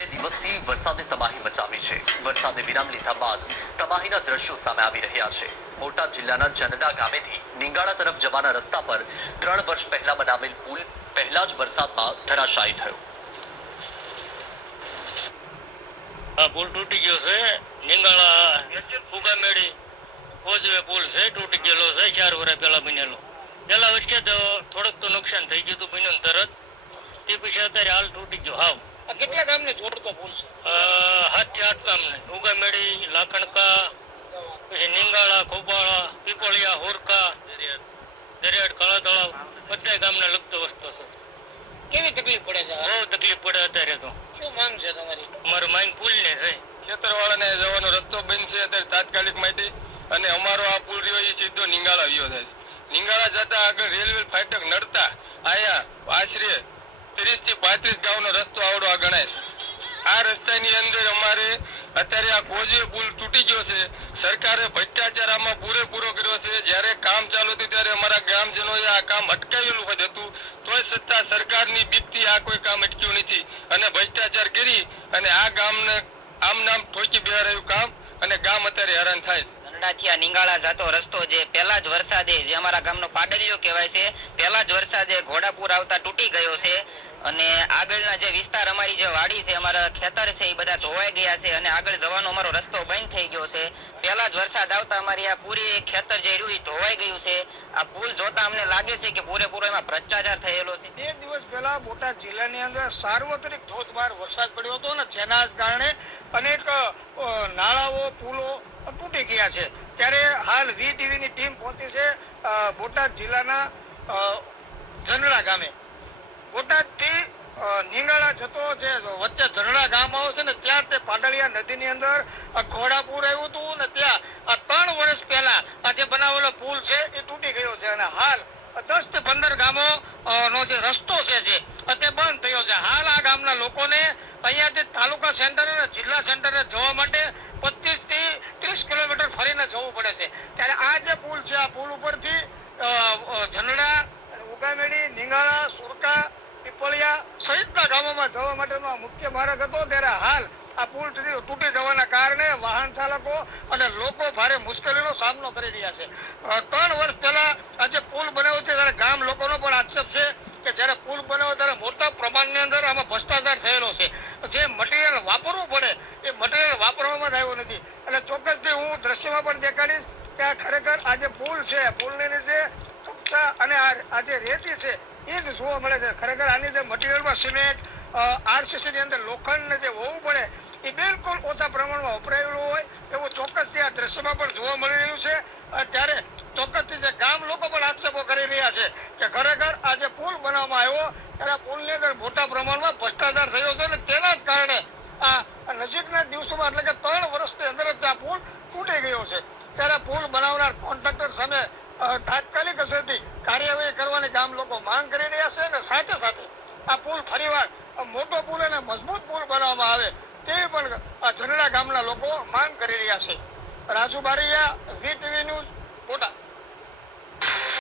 દિવસથી વરસાદે તબાહી મચાવી છે। વરસાદે વિરામ લીધા બાદ તબાહીના દ્રશ્યો સામે આવી રહ્યા છે। બોટાદ જિલ્લાના જનડા ગામેથી નિંગાળા તરફ જવાના રસ્તા પર 3 વર્ષ પહેલા બનાવેલ પુલ પહેલા જ વરસાદમાં ધરાશાયી થયો। પુલ તૂટી ગયો છે। નિંગાળા ફુગામેડી કોઝવે પુલ છે, તૂટી ગયેલો છે। 4 વર્ષ પહેલા બનેલો। પેલા વચ્ચે તો થોડુંક તો નુકસાન થઈ ગયું હતું, બન્યું તરત। તે પછી અત્યારે હાલ તૂટી ગયો હાવ। કેટલા ગામને જોડતો પુલ છે? 7 થી 8 ગામને, ફુગામેડી, લાખણકા, પછી નિંગાળા, ખોબાળા, પીપળિયા, હોરકા, દરિયાડ, કાળા તળાવ, બધા ગામને લગતો વસ્તુ છે। કેવી તકલીફ પડે છે? બહુ તકલીફ પડે અત્યારે તો। શું માંગ છે તમારી? અમારું માંગ પુલ ને છે। ખેતરવાળાને જવાનો રસ્તો બંધ છે અત્યારે તાત્કાલિક માટે, અને અમારો આ પુલ રહ્યો એ સીધો નિંગાળા વ્યો થાય છે। નિંગાળા જતા આગળ રેલવે ફાટક નડતા આયા આશરે 30 થી 35 ગામનો રસ્તો આવડો આ ગણાય છે। આ રસ્તાની અંદર અમારે અત્યારે આ કોઝવે પુલ તૂટી ગયો છે। સરકારે ભ્રષ્ટાચાર આમાં પૂરેપૂરો કર્યો છે। જ્યારે કામ ચાલુ હતું ત્યારે અમારા ગ્રામજનોએ આ કામ અટકાવેલું હતું, તોય છતાં સરકારની બીકથી આ કોઈ કામ અટક્યું નથી, અને ભ્રષ્ટાચાર કરી અને આ ગામને આમ નામ ઠોકી બેહાર્યું કામ, અને ગામ અત્યારે હેરાન થાય છે। જનડાથી આ નિંગાળા જતો રસ્તો જે પહેલા જ વરસાદે, જે અમારા ગામનો પાડલિયો કહેવાય છે, પહેલા જ વરસાદે ઘોડાપુર આવતા તૂટી ગયો છે, અને આગળના જે વિસ્તાર, અમારી જે વાડી છે, અમારા ખેતર છે, એ બધા ધોવાઈ ગયા છે, અને આગળ જવાનો અમારો રસ્તો બંધ થઈ ગયો છે। પહેલા જ વરસાદ આવતા અમારી આ પૂરી ખેતર જે રહ્યું એ ધોવાઈ ગયું છે। આ પુલ જોતા અમને લાગે છે કે પૂરેપૂરો એમાં ભ્રષ્ટાચાર થયેલો છે। 1 દિવસ પહેલા બોટાદ જિલ્લાની અંદર સાર્વત્રિક ધોધમાર વરસાદ પડ્યો હતો ને જેના કારણે અનેક નાળાઓ, પુલો તૂટી ગયા છે। ત્યારે હાલ VTVની ટીમ પહોંચી છે બોટાદ જિલ્લાના જનડા ગામે। બોટાદથી નિંગાળા જતો જે વચ્ચે જનડા ગામ આવે છે ને, ત્યાં તે પાડલિયા નદીની અંદર ઘોડાપુર આવ્યું હતું, ને ત્યાં આ 3 વર્ષ પહેલા આ જે બનાવેલો પુલ છે એ તૂટી ગયો છે, અને હાલ 10 થી 15 ગામો નો જે રસ્તો છે જે તે બંધ થયો છે। હાલ આ ગામના લોકોને અહીંયાથી તાલુકા સેન્ટર અને જિલ્લા સેન્ટરે જવા માટે 25 થી 30 કિલોમીટર ફરીને જવું પડે છે। ત્યારે આ જે પુલ છે, આ પુલ ઉપરથી જનડા, ઉગામેડી, નિંગાળા, સુરકા, પીપળિયા સહિતના ગામોમાં જવા માટેનો મુખ્ય માર્ગ હતો। ત્યારે હાલ આ પુલ તૂટી જવાના કારણે વાહન ચાલકો અને લોકો ભારે મુશ્કેલીનો સામનો કરી રહ્યા છે। 3 વર્ષ પહેલા આ જે પુલ બનાવ્યો છે ત્યારે ગામ લોકોનો પણ આક્ષેપ છે કે જ્યારે પુલ બનાવ્યો ત્યારે મોટા પ્રમાણની અંદર આમાં ભ્રષ્ટાચાર થયેલો છે। જે મટીરિયલ વાપરવું પડે એ મટીરિયલ વાપરવામાં જ આવ્યું નથી, અને ચોક્કસથી હું દ્રશ્યમાં પણ દેખાડીશ કે આ ખરેખર આ જે પુલ છે, પુલની નીચે અને આ જે રેતી છે એ જ જોવા મળે છે। ખરેખર આની જે મટીરિયલમાં સિમેન્ટ, RCC ની અંદર લોખંડ ને જે હોવું પડે એ બિલકુલ ઓછા પ્રમાણમાં વપરાયેલું હોય એવું ચોક્કસથી આ દ્રશ્યમાં પણ જોવા મળી રહ્યું છે। ત્યારે ચોક્કસથી જે ગામ લોકો પણ આક્ષેપો કરી રહ્યા છે કે ખરેખર આ જે પુલ બનાવવામાં આવ્યો ત્યારે પુલની અંદર મોટા પ્રમાણમાં ભ્રષ્ટાચાર થયો છે, અને તેના જ કારણે આ નજીકના દિવસોમાં એટલે કે 3 વર્ષની અંદર જ આ પુલ તૂટી ગયો છે। ત્યારે પુલ બનાવનાર કોન્ટ્રાક્ટર સામે તાત્કાલિક અસરથી કાર્યવાહી કરવાની ગામ લોકો માંગ કરી રહ્યા છે, અને સાથે સાથે આ પુલ ફરીવાર મોટો પુલ અને મજબૂત પુલ બનાવવામાં આવે તેવી પણ આ જનડા ગામના લોકો માંગ કરી રહ્યા છે। Raju Baraiya, VTV news, Botad.